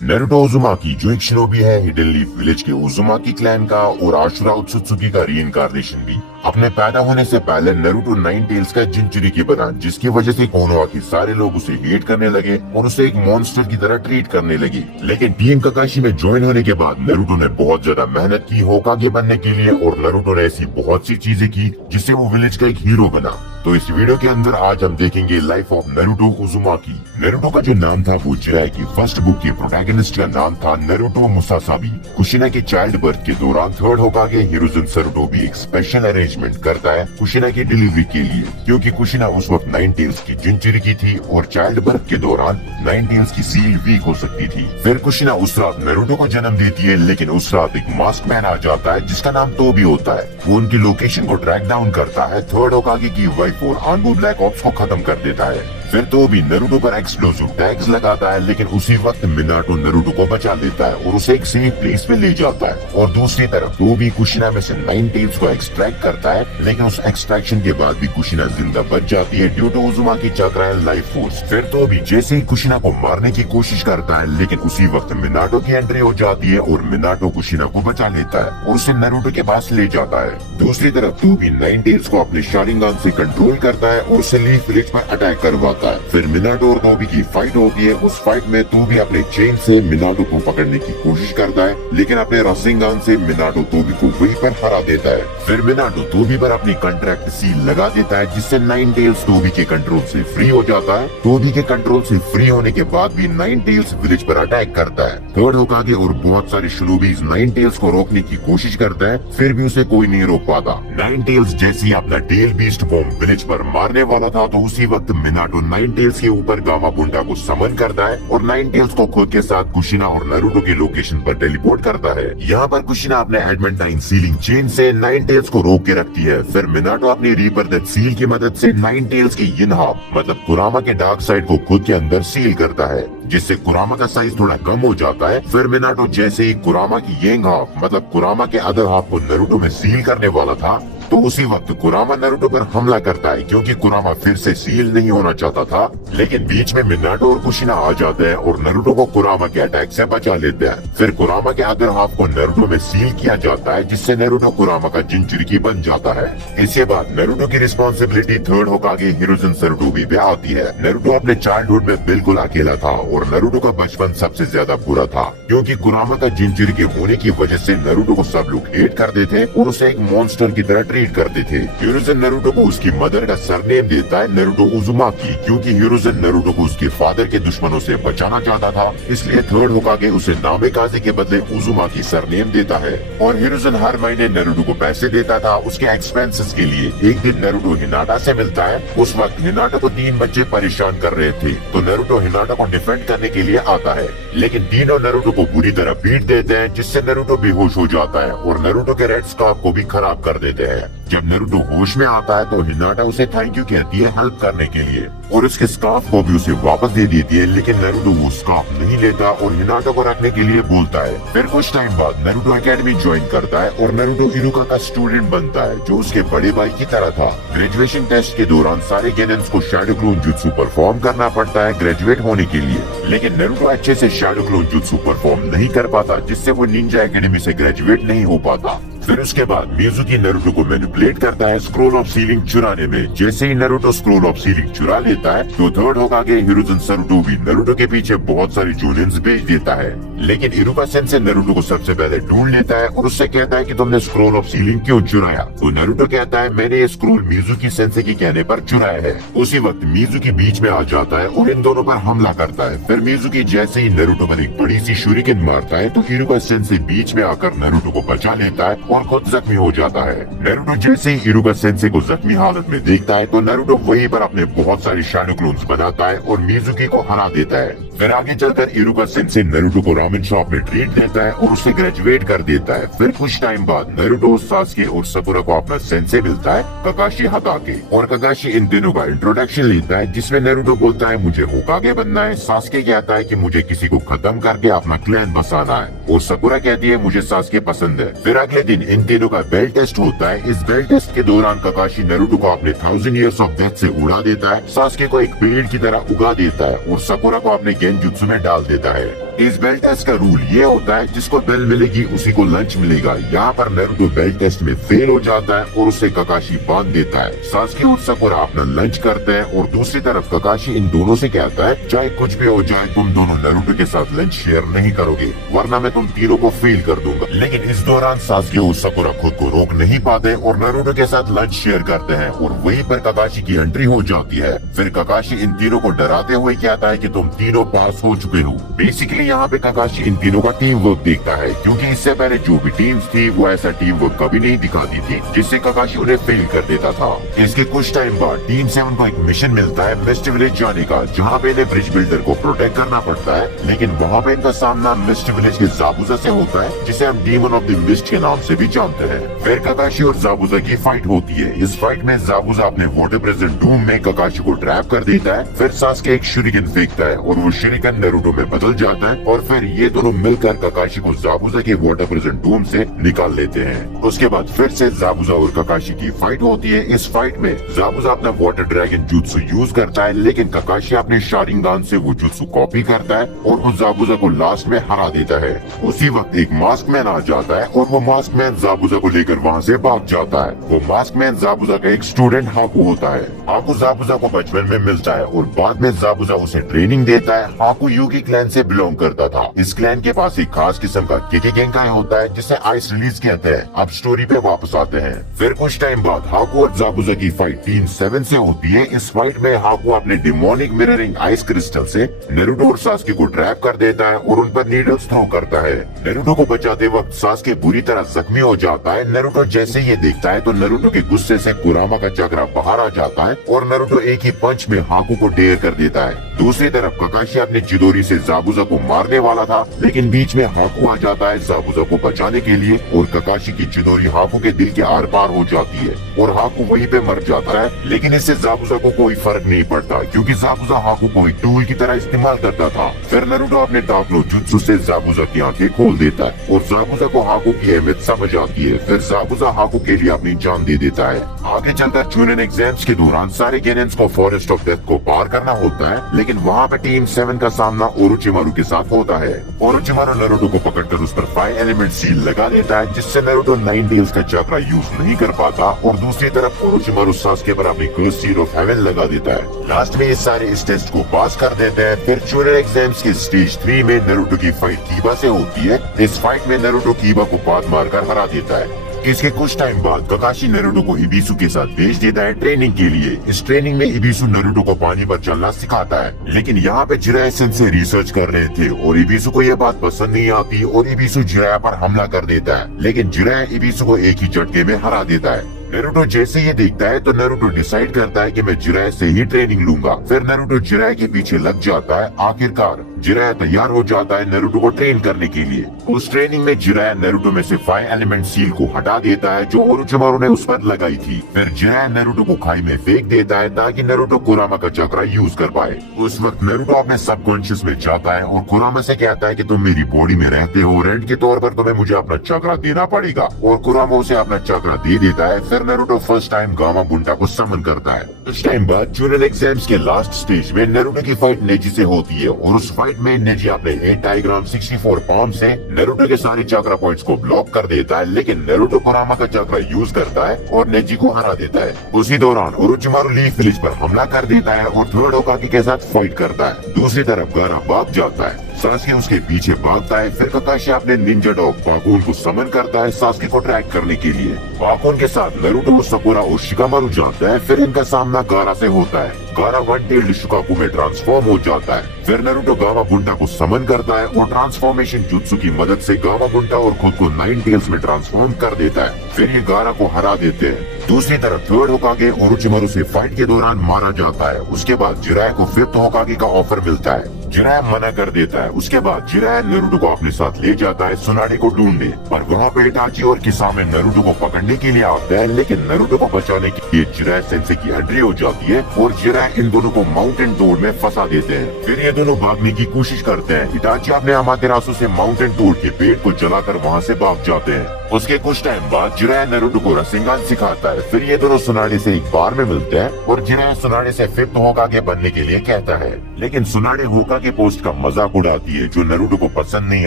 Naruto Uzumaki जो एक shinobi है हिडन लीफ विलेज के उज़ुमाकी क्लैन का और आशुरा उत्सुत्सुकी का रीइंकार्नेशन भी। अपने पैदा होने से पहले नारुतो नाइन टेल्स का जिंचुरिकी बना, जिसकी वजह से कोनोहा के सारे लोग उसे हेट करने लगे और उसे एक मॉन्स्टर की तरह ट्रीट करने लगे। लेकिन टीम काकाशी में ज्वाइन होने के बाद नारुतो ने बहुत ज्यादा मेहनत की होकागे बनने के लिए और नारुतो ने ऐसी बहुत सी चीजें की जिससे वो विलेज का एक हीरो बना। तो इस वीडियो के अंदर आज हम देखेंगे life of Naruto Uzumaki. Naruto का जो नाम था वो जिराई की फर्स्ट बुक के प्रोटैगनिस्ट का नाम था नारुतो मुसासाबी। कुशिना के चाइल्ड बर्थ के दौरान थर्ड होकागे हिरोजुन सरुटोबी एक स्पेशल अरेंजमेंट करता है कुशिना की डिलीवरी के लिए, क्योंकि कुशिना उस वक्त नाइन टेल्स की जिंचुरिकी थी और चाइल्ड बर्थ के दौरान नाइन टेल्स की सील वीक हो सकती थी। फिर कुशिना उस रात नारुतो को जन्म देती है, लेकिन उस रात एक मास्क मैन आ जाता है जिसका नाम तोबी होता है। वो उनकी लोकेशन को ट्रैक डाउन करता है, थर्ड होकागे की वाइफ और आनबू ब्लैक ऑप्स को खत्म कर देता है। फिर तो भी नारुतो पर एक्सप्लोसिव टैग्स लगाता है, लेकिन उसी वक्त मिनाटो नारुतो को बचा लेता है और उसे एक सेफ प्लेस पे ले जाता है। और दूसरी तरफ तो भी कुशिना में से नाइन टेल्स को एक्सट्रैक्ट करता है, लेकिन उस एक्सट्रैक्शन के बाद भी कुशिना जिंदा बच जाती है due to Uzumaki chakra and life force. फिर तो भी जैसे ही कुशिना को मारने की कोशिश करता है, लेकिन उसी वक्त मिनाटो की एंट्री हो जाती है और मिनाटो कुशिना को बचा लेता है और उसे नारुतो के पास ले जाता है। दूसरी तरफ तो भी नाइन टेल्स को अपने शारिंगान से कंट्रोल करता है और उसे लीफ विलेज पर अटैक करवाता है। फिर मिनाटो और तोबी की फाइट होती है। उस फाइट में तोबी अपने चेन से मिनाटो को पकड़ने की कोशिश करता है, लेकिन अपने रासेंगान से मिनाटो तोबी को वहीं पर हरा देता है। फिर मिनाटो तोबी पर अपनी कॉन्ट्रैक्ट सील लगा देता है, जिससे नाइन टेल्स तोबी के कंट्रोल से फ्री हो जाता है। तोबी के कंट्रोल से फ्री होने के बाद भी नाइन टेल्स विलेज पर अटैक करता है। थर्ड होकागे और बहुत सारे शिनोबीज नाइन टेल्स को रोकने की कोशिश करता है, फिर भी उसे कोई नहीं रोक पाता। नाइन टेल्स जैसे ही अपना टेल बीस्ट बॉम्ब विलेज पर मारने वाला था, तो उसी वक्त मिनाटो नाइन टेल्स के ऊपर गामा बुंडा को समन करता है और नाइन टेल्स को खुद के साथ कुशिना और नारुतो के लोकेशन पर टेलीपोर्ट करता है। यहाँ पर कुशिना अपने एडमेंटाइन सीलिंग चेन से नाइन टेल्स को रोक के रखती है। फिर मिनाटो अपनी रीपर डेथ सील की मदद से नाइन टेल्स की यिन हाफ मतलब कुरामा के डार्क साइड को खुद के अंदर सील करता है, जिससे कुरामा का साइज थोड़ा कम हो जाता है। फिर मिनाटो जैसे ही कुरामा की येंग हाफ मतलब कुरामा के अदर हाफ को नारुतो में सील करने वाला था, तो उसी वक्त कुरामा नारुतो पर हमला करता है, क्योंकि कुरामा फिर से सील नहीं होना चाहता था। लेकिन बीच में मिनाटो और कुशिना आ जाते हैं और नारुतो को कुरामा के अटैक से बचा लेते हैं। फिर कुरामा के अदर हाफ को नारुतो में सील किया जाता है, जिससे नारुतो कुरामा का जिंचुरिकी बन जाता है। इसके बाद नारुतो की रिस्पॉन्सिबिलिटी थर्ड होकागे हिरोजुन सरुटोबी पे आती है। नारुतो अपने चाइल्डहुड में बिल्कुल अकेला था और नारुतो का बचपन सबसे ज्यादा बुरा था, क्योंकि कुरामा का जिंचुरिकी होने की वजह से नारुतो को सब लोग हेट करते थे और उसे एक मॉन्स्टर की तरह ट्रीट करते थे। हिरोजुन नारुतो को उसकी मदर का सरनेम देता है नारुतो उज़ुमाकी, क्योंकि हिरोजुन नारुतो को उसके फादर के दुश्मनों से बचाना चाहता था, इसलिए थर्ड होकागे उसे नामेकाजे के बदले उज़ुमाकी सरनेम देता है। और हिरोजुन हर महीने नारुतो को पैसे देता था उसके एक्सपेंसेस के लिए। एक दिन नारुतो हिनाटा से मिलता है। उस वक्त हिनाटा को तीन बच्चे परेशान कर रहे थे, तो नारुतो हिनाटा को डिफेंड करने के लिए आता है, लेकिन तीनों नारुतो को बुरी तरह पीट देते हैं, जिससे नारुतो बेहोश हो जाता है और नारुतो के रेड स्कार्फ को भी खराब कर देते हैं। जब नारुतो होश में आता है तो हिनाटा उसे थैंक यू कहती है हेल्प करने के लिए और उसके स्कार्फ को भी उसे वापस दे देती है, लेकिन नारुतो वो स्कार्फ नहीं लेता और हिनाटा को रखने के लिए बोलता है। फिर कुछ टाइम बाद नारुतो एकेडमी ज्वाइन करता है और नारुतो इरुका का स्टूडेंट बनता है, जो उसके बड़े भाई की तरह था। ग्रेजुएशन टेस्ट के दौरान सारे गेनेंस को शैडो क्लोन जुत्सु परफॉर्म करना पड़ता है ग्रेजुएट होने के लिए, लेकिन नारुतो अच्छे से शैडो क्लोन जुत्सु परफॉर्म नहीं कर पाता, जिससे वो निंजा एकेडमी से ग्रेजुएट नहीं हो पाता। फिर उसके बाद मिज़ुकी नारुतो को मैनिपुलेट करता है स्क्रोल ऑफ सीलिंग चुराने में। जैसे ही नारुतो स्क्रोल ऑफ सीलिंग चुरा लेता है, तो थर्ड होकागे हिरोजुन सरुटोबी नारुतो के पीछे बहुत सारे जूनियंस भेज देता है, लेकिन इरुका सेंसे नारुतो को सबसे पहले ढूंढ लेता है और उससे कहता है कि तुमने स्क्रोल ऑफ सीलिंग क्यों चुराया। तो नारुतो कहता है मैंने ये स्क्रोल मिज़ुकी सेंसे के कहने पर चुराया है। उसी वक्त मिज़ुकी बीच में आ जाता है और इन दोनों पर हमला करता है। फिर मिज़ुकी जैसे ही नारुतो पर एक बड़ी सी शूरिकेन मारता है, तो इरुका सेंसे बीच में आकर नारुतो को बचा लेता है और खुद जख्मी हो जाता है। नारुतो जैसे ही इरुका सेंसे को जख्मी हालत में देखता है, तो नारुतो वहीं पर अपने बहुत सारे शैडो क्लोन्स बनाता है और मिज़ुकी को हरा देता है। फिर आगे चलकर इरुका सेंसे नारुतो को रामेन शॉप में ट्रीट देता है और उसे ग्रेजुएट कर देता है। फिर कुछ टाइम बाद नारुतो, सास्के और सकुरा को अपना सेंसे मिलता है काकाशी हताके, और काकाशी इन दिनों का इंट्रोडक्शन लेता है, जिसमें नारुतो बोलता है मुझे होकागे बनना है। सास्के कहता है कि मुझे किसी को खत्म करके अपना क्लैन बसाना है, और सकुरा कहती है मुझे सास्के पसंद है। फिर अगले दिन इन तीनों का बेल टेस्ट होता है। इस बेल टेस्ट के दौरान काकाशी नारुतो को अपने 1000 इयर्स ऑफ डेथ से उड़ा देता है, सास्के को एक पेड़ की तरह उगा देता है और सकुरा को अपने गेंजुत्सु में डाल देता है। इस बेल टेस्ट का रूल ये होता है, जिसको बेल मिलेगी उसी को लंच मिलेगा। यहाँ पर नारुतो बेल टेस्ट में फेल हो जाता है और उसे ककाशी बांध देता है। सास्के और साकुरा अपना लंच करते हैं और दूसरी तरफ ककाशी इन दोनों से कहता है, चाहे कुछ भी हो जाए तुम दोनों नारुतो के साथ लंच शेयर नहीं करोगे, वरना मैं तुम तीनों को फेल कर दूंगा। लेकिन इस दौरान सास्के और साकुरा खुद को रोक नहीं पाते और नारुतो के साथ लंच शेयर करते हैं और वहीं पर ककाशी की एंट्री हो जाती है। फिर ककाशी इन तीनों को डराते हुए कहता है कि तुम तीनों पास हो चुके हो। बेसिकली यहाँ पे ककाशी इन तीनों का टीम वर्क देखता है, क्योंकि इससे पहले जो भी टीम्स थी वो ऐसा टीम वर्क कभी नहीं दिखाती थी, जिससे ककाशी उन्हें फेल कर देता था। इसके कुछ टाइम बाद टीम 7 को एक मिशन मिलता है मिस्ट विलेज जाने का, जहाँ पे इन्हें ब्रिज बिल्डर को प्रोटेक्ट करना पड़ता है। लेकिन वहाँ पे इनका सामना मिस्ट विलेज के ज़ाबुज़ा से होता है, जिसे हम डीमन ऑफ द मिस्ट के नाम से भी जानते हैं। फिर ककाशी और ज़ाबुज़ा की फाइट होती है। इस फाइट में ज़ाबुज़ा अपने वाटर प्रेजेंट डूम में ककाशी को ट्रैप कर देता है। फिर सास्के एक शूरिकेन फेंकता है और वो शूरिकेन नारुतो में बदल जाता है और फिर ये दोनों मिलकर ककाशी को ज़ाबुज़ा के वाटर प्रेजेंट डूम से निकाल लेते हैं। उसके बाद फिर से ज़ाबुज़ा और ककाशी की फाइट होती है। इस फाइट में ज़ाबुज़ा अपना वाटर ड्रैगन जुत्सु यूज करता है, लेकिन ककाशी अपने शारिंगान से वो जुत्सु कॉपी करता है और वो ज़ाबुज़ा को लास्ट में हरा देता है। उसी वक्त एक मास्क मैन आ जाता है और वो मास्क मैन ज़ाबुज़ा को लेकर वहाँ से भाग जाता है। वो मास्क मैन ज़ाबुज़ा का एक स्टूडेंट हाकू होता है। हाकू ज़ाबुज़ा को बचपन में मिलता है और बाद में ज़ाबुज़ा उसे ट्रेनिंग देता है। हाकू युगी क्लैन से बिलोंग करता था। इस क्लैन के पास एक खास किस्म का केकेगेंकाई होता है, जिसे आइस रिलीज कहते हैं। अब स्टोरी पे वापस आते हैं। फिर कुछ टाइम बाद हाकू और ज़ाबुज़ा की फाइट टीम 7 से होती है। इस फाइट में हाकू अपने डिमोनिक मिररिंग आइस क्रिस्टल से नारुतो और सास्के को ट्रैप कर देता है और उन पर नीडल्स थ्रो करता है। नारुतो को बचाते वक्त सास्के बुरी तरह जख्मी हो जाता है। नारुतो जैसे ये देखता है तो नारुतो के गुस्से से कुरामा का चक्रा बाहर आ जाता है और नारुतो एक ही पंच में हाकू को ढेर कर देता है। दूसरी तरफ ककाशी अपने चिदोरी से ज़ाबुज़ा को मारने वाला था, लेकिन बीच में हाकू आ जाता है ज़ाबुज़ा को बचाने के लिए और ककाशी की चिदोरी हाकू के दिल के आर पार हो जाती है और हाकू वहीं पे मर जाता है। लेकिन इससे ज़ाबुज़ा को कोई फर्क नहीं पड़ता, क्योंकि ज़ाबुज़ा हाकू को एक टूल की तरह इस्तेमाल करता था। फिर नारुतो अपने टाकलो जुत्सु से ज़ाबुज़ा की आंखें खोल देता है और ज़ाबुज़ा को हाकू की अहमियत समझ आती है। फिर ज़ाबुज़ा हाकू के लिए अपनी जान दे देता है। आगे चलकर चूनिन एग्जाम्स के दौरान सारे गेनेंस को फॉरेस्ट ऑफ डेथ को पार करना होता है, लेकिन वहाँ पे टीम 7 का सामना ओरोचिमारू के साथ होता है। ओरोचिमारू नारुतो को पकड़कर उस पर 5 एलिमेंट सील लगा देता है, जिससे नारुतो 9 टेल्स का चक्रा यूज नहीं कर पाता और दूसरी तरफ ओरोचिमारू सास्के पर अपनी कर्स सील ऑफ हेवन लगा देता है। लास्ट में ये सारे इस टेस्ट को पास कर देते हैं। फिर चूनिन एग्जाम्स के स्टेज 3 में नारुतो की फाइट कीबा से होती है। इस फाइट में नारुतो कीबा को पाद मारकर हरा देता है। इसके कुछ टाइम बाद ककाशी नारुतो को इबिसु के साथ भेज देता है ट्रेनिंग के लिए। इस ट्रेनिंग में इबिसु नारुतो को पानी पर चलना सिखाता है, लेकिन यहाँ पे जिराया सेंसेई रिसर्च कर रहे थे और इबिसु को ये बात पसंद नहीं आती और इबिसु जिराया पर हमला कर देता है, लेकिन जिराया इबिसु को एक ही झटके में हरा देता है। नारुतो जैसे ये देखता है तो नारुतो डिसाइड करता है कि मैं जिराया से ही ट्रेनिंग लूंगा। फिर नारुतो जिराया के पीछे लग जाता है। आखिरकार जिराया तैयार हो जाता है नारुतो को ट्रेन करने के लिए। उस ट्रेनिंग में जिराया नारुतो में से 5 एलिमेंट सील को हटा देता है जो ओरोचिमारू ने उस पर लगाई थी। फिर जिराया नारुतो को खाई में फेंक देता है ताकि नारुतो कुरामा का चक्रा यूज कर पाए। उस वक्त नारुतो अपने सबकॉन्शियस में जाता है और कुरामा से कहता है कि तुम मेरी बॉडी में रहते हो, रेंट के तौर पर तुम्हें मुझे अपना चक्रा देना पड़ेगा, और कुरामा उसे अपना चक्रा दे देता है। फिर नारुतो फर्स्ट टाइम गामा बुंटा को समन करता है। कुछ टाइम बाद चूनिन एग्जाम्स के लास्ट स्टेज में नारुतो की फाइट नेजी से होती है और उस फाइट में नेजी अपने 8 डायग्राम 64 पाम से नारुतो के सारे चक्रा पॉइंट्स को ब्लॉक कर देता है, लेकिन नारुतो कुरामा का चक्रा यूज करता है और नेजी को हरा देता है। उसी दौरान ओरोचिमारू लीफ विलेज पर हमला कर देता है और थर्ड होकागे के साथ फाइट करता है। दूसरी तरफ गारा भाग जाता है, सास्के उसके पीछे भागता है। फिर ककाशी अपने निंजा डॉग बाकुन को समन करता है सास्के को ट्रैक करने के लिए। बाकुन के साथ नारुतो, साकुरा और शिकामारू जाता है। फिर इनका सामना गारा से होता है। गारा वन टेल्ड शिकाकू में ट्रांसफॉर्म हो जाता है। फिर नारुतो गामा बुंटा को समन करता है और ट्रांसफॉर्मेशन जुत्सु की मदद से गामा बुंटा और खुद को 9 टेल्स में ट्रांसफॉर्म कर देता है। फिर ये गारा को हरा देते हैं। दूसरी तरफ थर्ड होकागे ओरोचिमारू से फाइट के दौरान मारा जाता है। उसके बाद जिराया को 5th होकागे का ऑफर मिलता है। जिराया मना कर देता है। उसके बाद जिराया नारुतो को अपने साथ ले जाता है सुनाडे को ढूंढने, पर वहाँ पे इटाची और किसामे नारुतो को पकड़ने के लिए आते हैं, लेकिन नारुतो को बचाने के लिए जिराया सेंसेई की एंट्री हो जाती है और जिराया इन दोनों को माउंटेन टोड में फंसा देते हैं। फिर ये दोनों भागने की कोशिश करते हैं। इटाची अपने अमातेरासु से माउंटेन टोड के पेड़ को जलाकर वहाँ से भाग जाते हैं। उसके कुछ टाइम बाद जिराया नारुतो को रसेंगान सिखाता है। फिर ये दोनों सुनाडे से एक बार में मिलते हैं और जिराया सुनाडे से 5th होकागे बनने के लिए कहता है, लेकिन सुनाडे होकागे के पोस्ट का मजाक उड़ाती है जो नरूटो को पसंद नहीं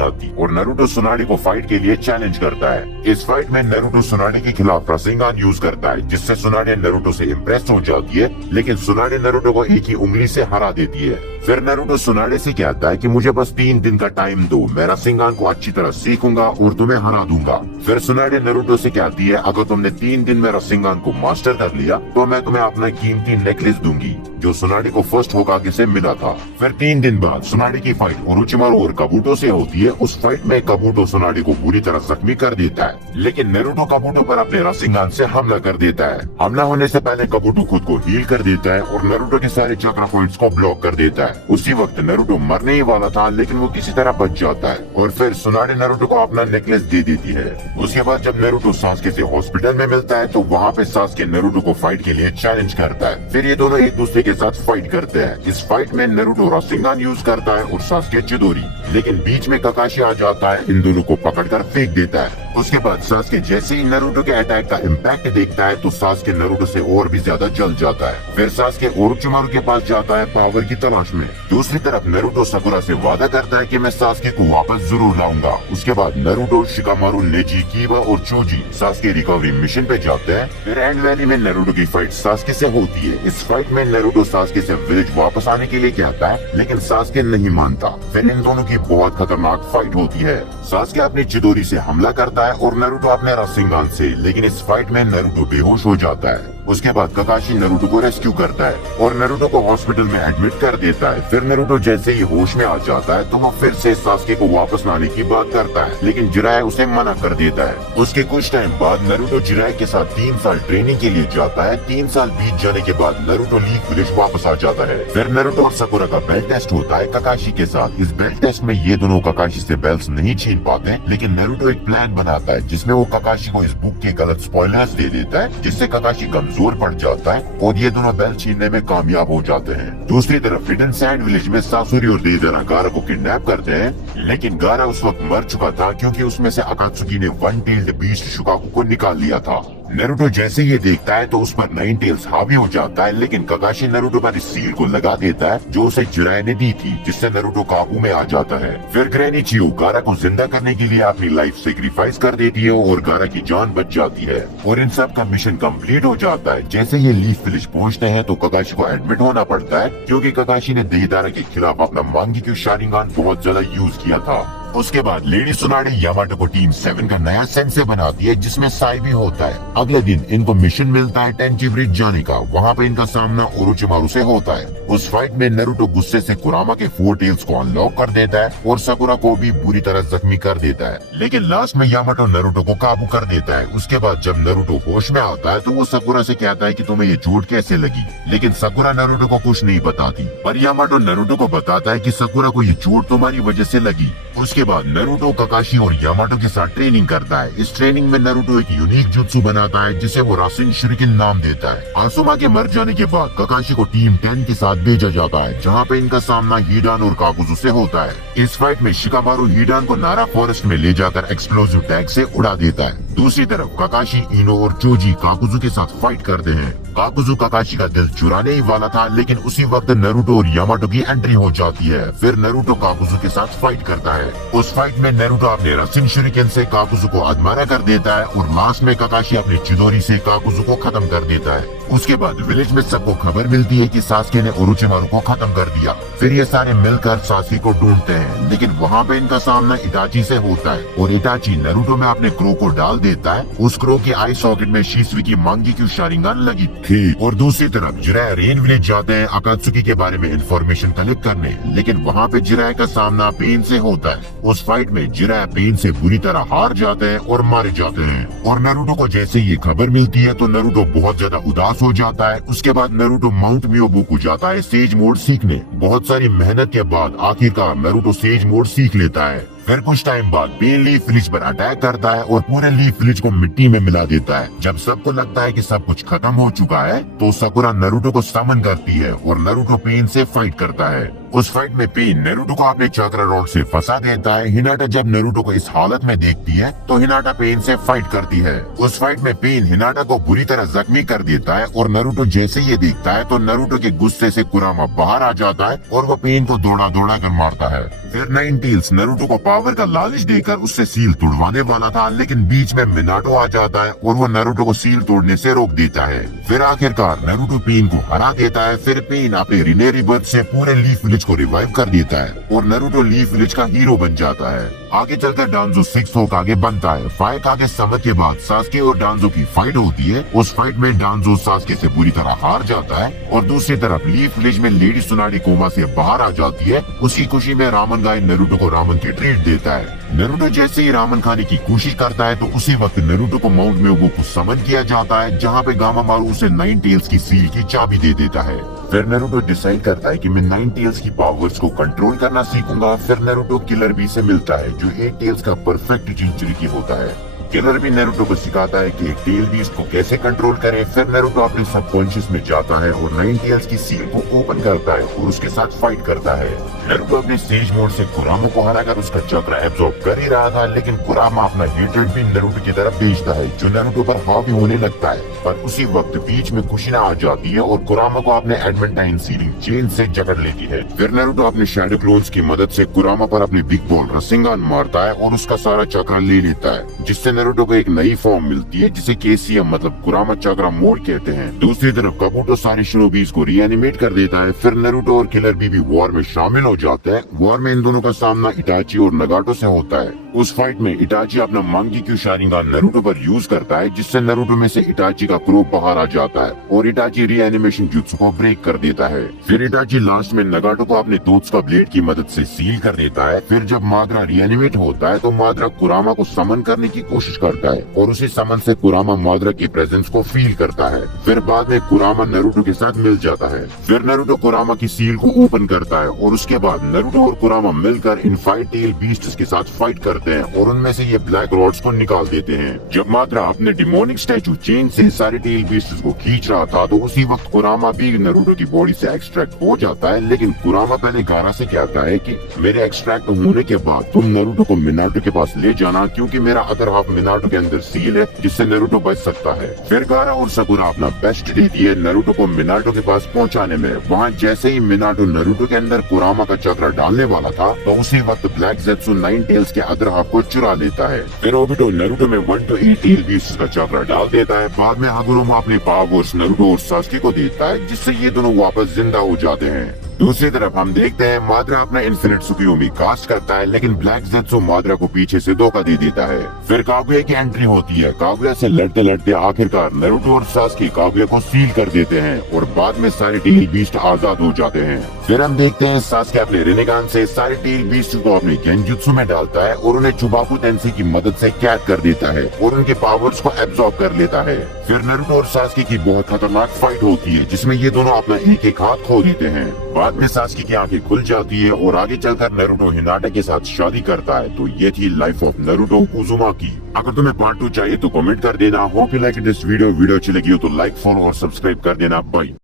आती और नरूटो सुनाडे को फाइट के लिए चैलेंज करता है। इस फाइट में नरूटो सुनाडे के खिलाफ रासेंगान यूज करता है जिससे सुनाडे नरूटो से इम्प्रेस हो जाती है, लेकिन सुनाडे नरूटो को एक ही उंगली से हरा देती है। फिर नरूटो सुनाडे से कहता है कि मुझे बस 3 दिन का टाइम दो, मैं रासेंगान को अच्छी तरह सीखूंगा और तुम्हें हरा दूंगा। फिर सुनाडे नरूटो से कहती है अगर तुमने 3 दिन में रासेंगान को मास्टर कर लिया तो मैं तुम्हें अपना कीमती नेकलेस दूंगी जो सुनाडे को फर्स्ट होकागे से मिला था। फिर 3 दिन बाद सुनाडे की फाइट ओरोचिमारू और काबुटो से होती है। उस फाइट में काबुटो सुनाडे को बुरी तरह जख्मी कर देता है, लेकिन नरूटो काबुटो पर अपने रासेंगान से हमला कर देता है। हमला होने से पहले काबुटो खुद को हील कर देता है और नरूटो के सारे चक्रा पॉइंट्स को ब्लॉक कर देता है। उसी वक्त नरूटो मरने ही वाला था, लेकिन वो किसी तरह बच जाता है और फिर सुनाडे नरूटो को अपना नेकलेस दे देती है। उसके बाद जब नरूटो सास्के से हॉस्पिटल में मिलता है तो वहाँ पे सास्के नरूटो को फाइट के लिए चैलेंज करता है। फिर ये दोनों एक दूसरे के साथ फाइट करते हैं। इस फाइट में नरूटो रासेंगान यूज करता है और सास्के चिदोरी, लेकिन बीच में काकाशी आ जाता है, इन दोनों को पकड़कर फेंक देता है। उसके बाद सास्के जैसे ही नरूटो के अटैक का इम्पैक्ट देखता है तो सास्के नरूटो से और भी ज्यादा जल जाता है। फिर सास्के ओरोचिमारू के पास जाता है पावर की तलाश में। दूसरी तरफ नरूटो साकुरा से वादा करता है कि मैं सास्के को वापस जरूर लाऊंगा। उसके बाद नरूटो, शिकामारू, नेजी, कीबा और चोजी सास्के रिकवरी मिशन पे जाते हैं। फिर एंड वैली में नरूटो की फाइट सास्के से होती है। इस फाइट में नरूटो सास्के से विलेज वापस आने के लिए कहता है, लेकिन सास्के नहीं मानता। फिर इन दोनों की बहुत खतरनाक फाइट होती है। सास्के अपनी चिदोरी से हमला करता है और नरूटो अपने रासेंगान से, लेकिन इस फाइट में नरूटो बेहोश हो जाता है। उसके बाद काकाशी नरूटो को रेस्क्यू करता है और नरूटो को हॉस्पिटल में एडमिट कर देता है। फिर नरूटो जैसे ही होश में आ जाता है तो वो फिर से सास्के को वापस लाने की बात करता है, लेकिन जिराए उसे मना कर देता है। उसके कुछ टाइम बाद नरूटो जिराए के साथ 3 साल ट्रेनिंग के लिए जाता है। 3 साल बीत जाने के बाद नरूटो लीफ विलेज वापस आ जाता है। फिर नरूटो और साकुरा का बेल्ट टेस्ट होता है काकाशी के साथ। इस बेल्ट टेस्ट में ये दोनों काकाशी से बेल्ट नहीं छीन पाते, लेकिन नरूटो एक प्लान बनाता है जिसमें वो काकाशी को इस बुक के गलत स्पॉयलर्स दे देता है, जिससे काकाशी कमजोर पड़ जाता है और ये दोनों बेल्ट छीनने में कामयाब हो जाते हैं। दूसरी तरफ हिडन सैंड विलेज में सासुरी और डेइजरा गारा को किडनैप करते हैं, लेकिन गारा उस वक्त मर चुका था क्योंकि उसमें से अकात्सुकी ने वन टेल्ड बीस्ट शुकाकू को निकाल लिया था। नरूटो जैसे ये देखता है तो उस पर 9 टेल्स हावी हो जाता है, लेकिन काकाशी नरूटो पर इस सील को लगा देता है जो उसे जिराए ने दी थी, जिससे नरूटो काबू में आ जाता है। फिर ग्रैनी चियो गारा को जिंदा करने के लिए अपनी लाइफ सेक्रीफाइस कर देती है और गारा की जान बच जाती है और इन सब का मिशन कंप्लीट हो जाता है। जैसे ये लीफ विलेज पहुंचते हैं तो काकाशी को एडमिट होना पड़ता है क्योंकि काकाशी ने देहिदारा के खिलाफ अपना मांगेक्यू शारिंगान बहुत ज्यादा यूज किया था। उसके बाद लेडी सुनाडे यामाटो को टीम 7 का नया सेंसे बनाती है जिसमें साई भी होता है। अगले दिन इनको मिशन मिलता है टेंची ब्रिज जाने का। वहाँ पे इनका सामना ओरोचिमारू से होता है। उस फाइट में नरूटो गुस्से से कुरामा के 4 टेल्स को अनलॉक कर देता है और साकुरा को भी बुरी तरह जख्मी कर देता है, लेकिन लास्ट में यामाटो नरूटो को काबू कर देता है। उसके बाद जब नरूटो होश में आता है तो वो साकुरा से कहता है कि तुम्हें ये चोट कैसे लगी, लेकिन साकुरा नरूटो को कुछ नहीं बताती, पर यामाटो नरूटो को बताता है कि साकुरा को ये चोट तुम्हारी वजह से लगी। उसके बाद नरूटो काकाशी और यामाटो के साथ ट्रेनिंग करता है। इस ट्रेनिंग में नरूटो एक यूनिक जुत्सु बनाता है जिसे वो रासेन शuriken नाम देता है। आसुमा के मर जाने के बाद काकाशी को टीम 10 के साथ भेजा जाता है जहाँ पे इनका सामना हिडान और काकुजु से होता है। इस फाइट में शिकामारू हिडान को नारा फॉरेस्ट में ले जाकर एक्सप्लोसिव टैग से उड़ा देता है। दूसरी तरफ काकाशी, इनो और चोजी काकुजु के साथ फाइट करते हैं। काकुजु काकाशी का दिल चुराने ही वाला था, लेकिन उसी वक्त नरूटो और यामाटो की एंट्री हो जाती है। फिर नरूटो काकुजु के साथ फाइट करता है। उस फाइट में नरूटो अपने रासेन शuriken से काकुजु को अधमरा कर देता है और लास्ट में काकाशी अपनी चिदोरी से काकुजु को खत्म कर देता है। उसके बाद विलेज में सबको खबर मिलती है कि सास्के ने ओरोचिमारू को खत्म कर दिया। फिर ये सारे मिलकर सास्के को ढूंढते हैं, लेकिन वहाँ पे इनका सामना इटाची से होता है और इटाची नरूटो में अपने क्रो को डाल देता है। उस क्रो के आई सॉकेट में शिसुई की मांगेक्यू शारिंगान लगी थी। और दूसरी तरफ जिराए रेन विलेज जाते हैं अकात्सुकी के बारे में इंफॉर्मेशन कलेक्ट करने, लेकिन वहाँ पे जिराए का सामना पेन से होता है। उस फाइट में जिराए पेन से बुरी तरह हार जाते हैं और मारे जाते हैं। और नरूटो को जैसे ये खबर मिलती है तो नरूटो बहुत ज्यादा उदास हो जाता है। उसके बाद नरूटो माउंट मियोबुकु जाता है सेज मोड सीखने। बहुत सारी मेहनत के बाद आखिरकार नरूटो सेज मोड सीख लेता है। फिर कुछ टाइम बाद पेन लीफ विलेज पर अटैक करता है और पूरे लीफ विलेज को मिट्टी में मिला देता है। जब सबको लगता है कि सब कुछ खत्म हो चुका है तो साकुरा नरूटो को समन करती है और नरूटो पेन से फाइट करता है। उस फाइट में पेन नारुतो को अपने चक्रा रॉड से फंसा देता है। हिनाटा जब नारुतो को इस हालत में देखती है तो हिनाटा पेन से फाइट करती है। उस फाइट में पेन हिनाटा को बुरी तरह जख्मी कर देता है और नारुतो जैसे ये देखता है तो नारुतो के गुस्से से कुरामा बाहर आ जाता है और वो पेन को दौड़ा दौड़ा कर मारता है। फिर नाइन टेल्स नारुतो को पावर का लालच देकर उससे सील तोड़वाने वाला था, लेकिन बीच में मिनाटो आ जाता है और वो नारुतो को सील तोड़ने से रोक देता है। फिर आखिरकार नारुतो पेन को हरा देता है। फिर पेन अपने रिनेरी बर्थ से पूरे लीफ विलेज को रिवाइव कर देता है और नारुतो लीफ विलेज का हीरो बन जाता है। आगे चलकर डांजो 6 होकागे बनता है। कागे समझ के बाद सास्के और डांजो की फाइट होती है। उस फाइट में डांजो सास्के से बुरी तरह हार जाता है और दूसरी तरफ लीफ विलेज में लेडी सुनाडी कोमा से बाहर आ जाती है। उसकी खुशी में रामन गाय नारुतो को रामन की ट्रीट देता है। नारुतो जैसे ही रामन खाने की कोशिश करता है तो उसी वक्त नारुतो को माउंट म्योगो को समन किया जाता है, जहाँ पे गामामारू उसे नाइन टेल्स की सील की चाबी दे देता है। फिर नारुतो डिसाइड करता है कि मैं नाइन टेल्स की पावर्स को कंट्रोल करना सीखूंगा। फिर नारुतो किलर बी से मिलता है जो 8 टेल्स का परफेक्ट जिंचुरिकी होता है। किलर भी नारुतो को सिखाता है कि टेल बीस्ट को कैसे कंट्रोल करें। फिर नारुतो अपने सबकॉन्शियस में जाता है और नाइन टेल्स की सील को ओपन करता है और उसके साथ फाइट करता है। नारुतो अपने स्टेज मोड से कुरामा को हराकर उसका चक्र एब्जॉर्ब कर ही रहा था, लेकिन कुरामा अपना हेट्रेड भी नारुतो की तरफ भेजता है जो नारुतो पर हावी होने लगता है। पर उसी वक्त बीच में कुशिना आ जाती है और कुरामा को अपने एडमेंटाइन सीलिंग चेन से जकड़ लेती है। फिर नारुतो अपने शैडो क्लोन्स की मदद से कुरामा पर अपनी बिग बॉल रसिंगान मारता है और उसका सारा चक्र ले लेता है, जिससे नारुतो को एक नई फॉर्म मिलती है जिसे केसीएम मतलब कुरामा चक्रा मोड कहते हैं। दूसरी तरफ काबुटो सारे शिनोबीज को रीएनिमेट कर देता है। फिर नारुतो और किलर बी भी वॉर में शामिल हो जाते हैं। वॉर में इन दोनों का सामना इटाची और नगाटो से होता है। उस फाइट में इटाची अपना मांगी क्यू शारिंगान नारुतो पर यूज करता है, जिससे नारुतो में से इटाची का क्रोप बाहर आ जाता है और इटाची रीएनिमेशन जुत्सु को ब्रेक कर देता है। फिर इटाची लास्ट में नगाटो को अपने दोस्त का ब्लेड की मदद से सील कर देता है। फिर जब माद्रा रीएनिमेट होता है तो माद्रा कुरामा को समन करने की कोशिश करता है और उसी समन से कुरामा माद्रा की प्रेजेंस को फील करता है। फिर बाद में कुरामा नारुतो के साथ मिल जाता है। फिर नारुतो कुरामा की सील को ओपन करता है और उसके बाद नारुतो और कुरामा मिलकर इन 5 टेल बीस्ट्स के साथ फाइट करते हैं और उनमें से ये ब्लैक रॉड्स को निकाल देते हैं। जब माद्रा अपने डिमोनिक स्टैचू चेन से सारे टेल बीस्ट्स को खींच रहा था तो उसी वक्त कुरामा भी नारुतो की बॉडी से एक्सट्रैक्ट हो जाता है, लेकिन कुरामा पहले गारा से कहता है कि मेरे एक्सट्रैक्ट होने के बाद तुम नारुतो को मिनाटो के पास ले जाना, क्योंकि मेरा अदर हाफ मिनाटो के अंदर सील है जिससे नारुतो बच सकता है। फिर गारा और सकुरा अपना बेस्ट देती है नारुतो को मिनाटो के पास पहुंचाने में। वहाँ जैसे ही मिनाटो नारुतो के अंदर कुरामा का चक्र डालने वाला था तो उसी वक्त ब्लैक ज़ेत्सु नाइन टेल्स के अदर हाफ को चुरा लेता है। फिर ओबिटो नारुतो में 1 to 8 टेल बीस्ट्स का चक्र डाल देता है। बाद में हागुरोमा अपने पावर्स नारुतो और सास्के को देता है, जिससे ये दोनों वापस जिंदा हो जाते हैं। दूसरी तरफ हम देखते हैं माद्रा अपना इन्फिनिट सुकियोमी कास्ट करता है, लेकिन ब्लैक ज़ेत्सु माद्रा को पीछे से धोखा दे देता है। फिर कागुया की एंट्री होती है। कागुया से लड़ते लड़ते आखिरकार नारुतो और सास्के कागुया को सील कर देते हैं और बाद में सारे टेल बीस्ट आजाद हो जाते हैं। फिर हम देखते हैं सास्के अपने रिनेगान से सारे टेल बीस्ट को अपने गेंजुत्सु में डालता है और उन्हें चुबाकू तेंसेई की मदद से कैद कर देता है और उनके पावर्स को एब्जॉर्ब कर लेता है। फिर नारुतो और सास्के की बहुत खतरनाक फाइट होती है जिसमें ये दोनों अपना एक हाथ खो देते हैं। बाद में सास्के की आंखें खुल जाती है और आगे चलकर नारुतो हिनाटा के साथ शादी करता है। तो ये थी लाइफ ऑफ नारुतो उज़ुमाकी। अगर तुम्हें पार्ट 2 चाहिए तो कमेंट कर देना। Hope you like this video अच्छी लगी हो तो लाइक, फॉलो और सब्सक्राइब कर देना। बाय।